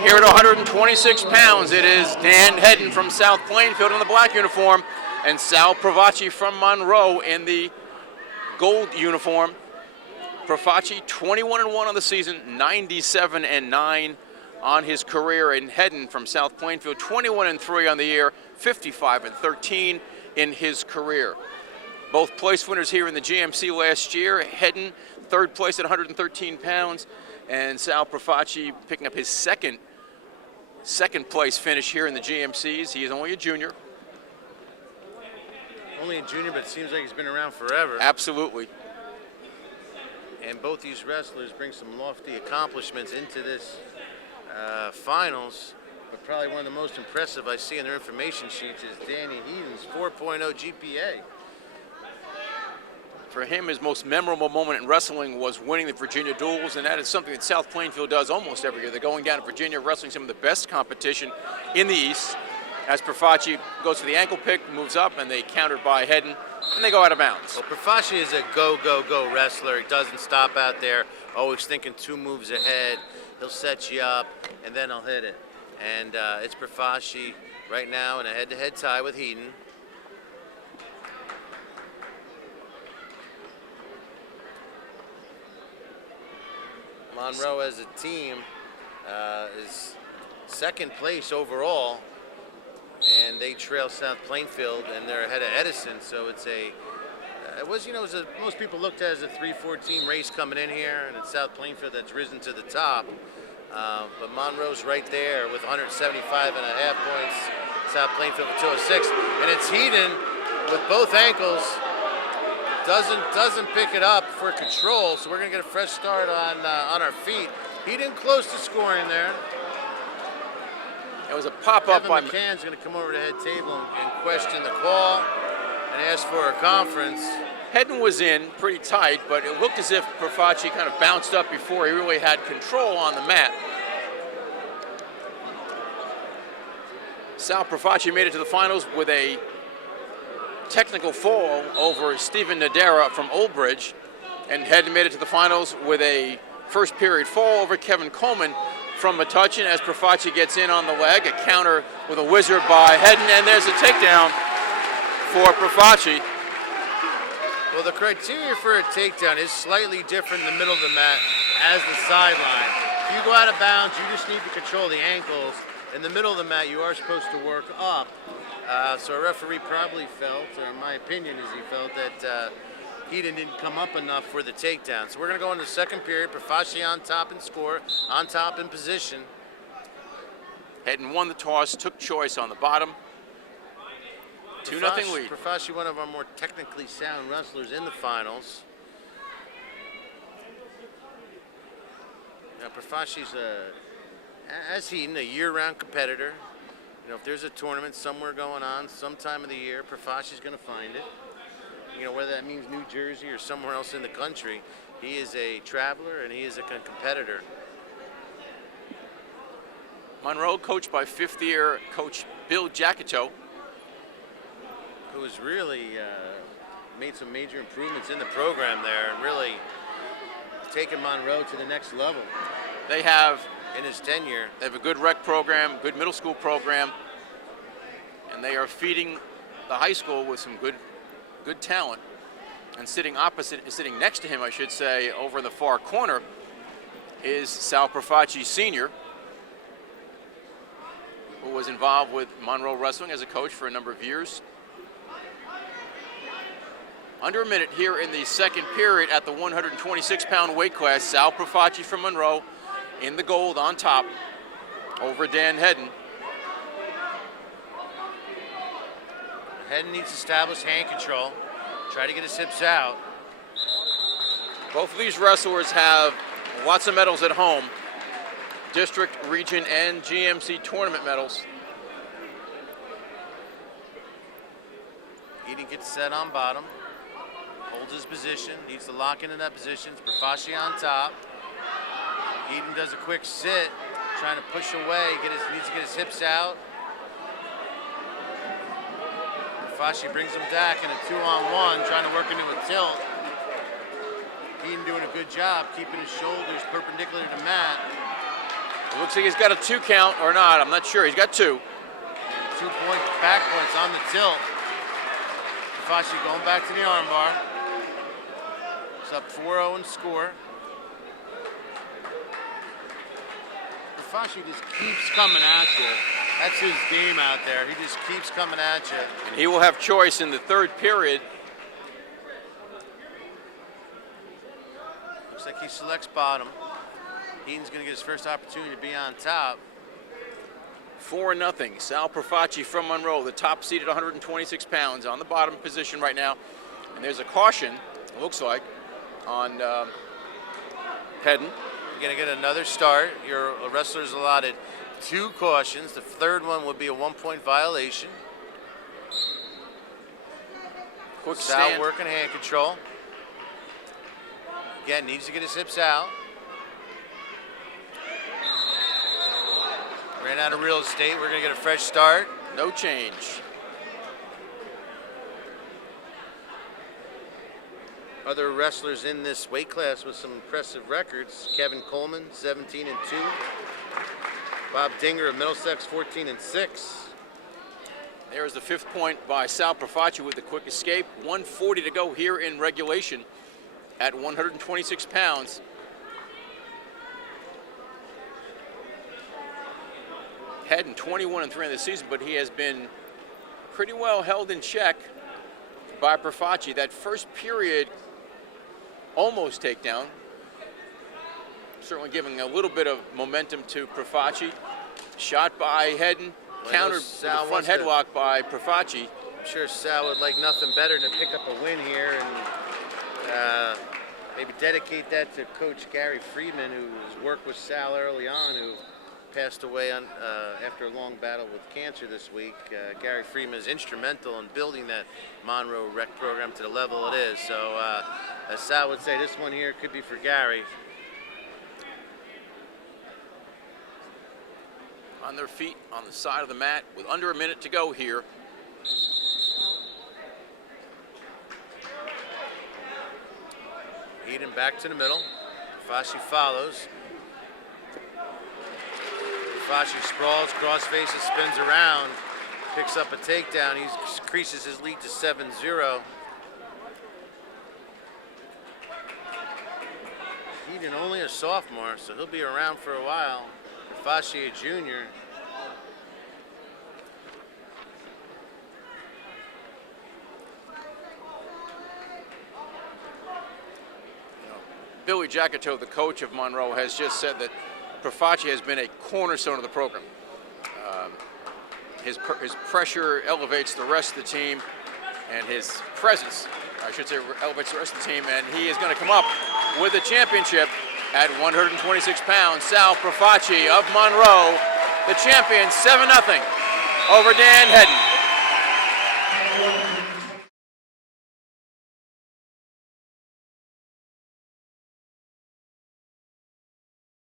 Here at 126 pounds, it is Dan Hedden from South Plainfield in the black uniform and Sal Prafachi from Monroe in the gold uniform. Profaci 21-1 on the season, 97-9 on his career. And Heddon from South Plainfield, 21-3 on the year, 55-13 in his career. Both place winners here in the GMC last year. Heddon, third place at 113 pounds, and Sal Prafachi picking up his second place finish here in the GMCs. He is only a junior. Only a junior, but it seems like he's been around forever. Absolutely. And both these wrestlers bring some lofty accomplishments into this finals. But probably one of the most impressive I see in their information sheets is Danny Hedden's 4.0 GPA. For him, his most memorable moment in wrestling was winning the Virginia duels, and that is something that South Plainfield does almost every year. They're going down to Virginia, wrestling some of the best competition in the East. As Profaci goes for the ankle pick, moves up, and they countered by Heddon, and they go out of bounds. Well, Profaci is a go wrestler. He doesn't stop out there, always thinking 2 moves ahead. He'll set you up, and then he'll hit it. And it's Profaci right now in a head-to-head tie with Heddon. Monroe as a team is second place overall, and they trail South Plainfield, and they're ahead of Edison. So it's most people looked at it as a 3-4 team race coming in here, and it's South Plainfield that's risen to the top. But Monroe's right there with 175.5 points. South Plainfield with 206, and it's Heddon with both ankles. Doesn't pick it up for control, so we're gonna get a fresh start on our feet. Heddon close to scoring there. It was a pop-up by McCann's gonna come over to the head table and question the call and ask for a conference. Heddon was in pretty tight, but it looked as if Profaci kind of bounced up before he really had control on the mat. Sal Prafachi made it to the finals with a technical fall over Stephen Nadera from Old Bridge, and Heddon made it to the finals with a first period fall over Kevin Coleman from Metuchen as Profaci gets in on the leg, a counter with a wizard by Heddon, and there's a takedown for Profaci. Well, the criteria for a takedown is slightly different in the middle of the mat as the sideline. If you go out of bounds, you just need to control the ankles. In the middle of the mat, you are supposed to work up. So a referee probably felt, or my opinion is he felt that Heddon didn't come up enough for the takedown. So we're going to go into the second period. Profaci on top in score, on top in position. Heddon won the toss, took choice on the bottom. 2-0 lead. Profaci, one of our more technically sound wrestlers in the finals. Now Profaci's as Heddon, a year-round competitor. You know, if there's a tournament somewhere going on, some time of the year, Profaci's going to find it. You know, whether that means New Jersey or somewhere else in the country, he is a traveler and he is a competitor. Monroe, coached by fifth-year coach Bill Giacchito, who has really made some major improvements in the program there and really taken Monroe to the next level. They have, in his tenure, they have a good rec program, good middle school program, and they are feeding the high school with some good talent. And sitting next to him, I should say, over in the far corner, is Sal Prafachi Sr., who was involved with Monroe Wrestling as a coach for a number of years. Under a minute here in the second period at the 126-pound weight class. Sal Prafachi from Monroe in the gold on top over Dan Hedden. Heddon needs to establish hand control. Try to get his hips out. Both of these wrestlers have lots of medals at home. District, region, and GMC tournament medals. Heddon gets set on bottom. Holds his position. Needs to lock into that position. It's Profaci on top. Heddon does a quick sit. Trying to push away. Needs to get his hips out. Profaci brings him back in a 2-on-1, trying to work into a tilt. Heddon doing a good job keeping his shoulders perpendicular to the mat. It looks like he's got a 2 count or not. I'm not sure. He's got 2. 2-point back points on the tilt. Profaci going back to the armbar. It's up 4-0 in score. Profaci just keeps coming at you. That's his game out there. He just keeps coming at you. And he will have choice in the 3rd period. Looks like he selects bottom. Heddon's going to get his first opportunity to be on top. 4-0. Sal Prafachi from Monroe, the top seed at 126 pounds, on the bottom position right now. And there's a caution, it looks like, on Heddon. You're going to get another start. Your wrestler's allotted 2 cautions. The 3rd one would be a 1-point violation. Quick Sal stand. working hand control. Again, needs to get his hips out. Ran out of real estate. We're going to get a fresh start. No change. Other wrestlers in this weight class with some impressive records. Kevin Coleman, 17-2. Bob Dinger of Middlesex, 14-6. There's the 5th point by Sal Prafachi with the quick escape. 1:40 to go here in regulation at 126 pounds. Heddon 21-3 in the season, but he has been pretty well held in check by Profaci. That first period, almost takedown. Certainly giving a little bit of momentum to Profaci. Shot by Heddon, countered with a front headlock by Profaci. I'm sure Sal would like nothing better than to pick up a win here and maybe dedicate that to Coach Gary Friedman, who's worked with Sal early on, who passed away after a long battle with cancer this week. Gary Friedman is instrumental in building that Monroe rec program to the level it is. So as Sal would say, this one here could be for Gary. On their feet on the side of the mat with under a minute to go here. Heddon back to the middle. Profaci follows. Profaci sprawls, cross faces, spins around, picks up a takedown. He increases his lead to 7-0. Heddon only a sophomore, so he'll be around for a while. Profaci a junior. Billy Jacoto, the coach of Monroe, has just said that Profaci has been a cornerstone of the program. His pressure elevates the rest of the team, and his presence, I should say, elevates the rest of the team, and he is going to come up with the championship at 126 pounds. Sal Prafachi of Monroe, the champion, 7-0 over Dan Hedden.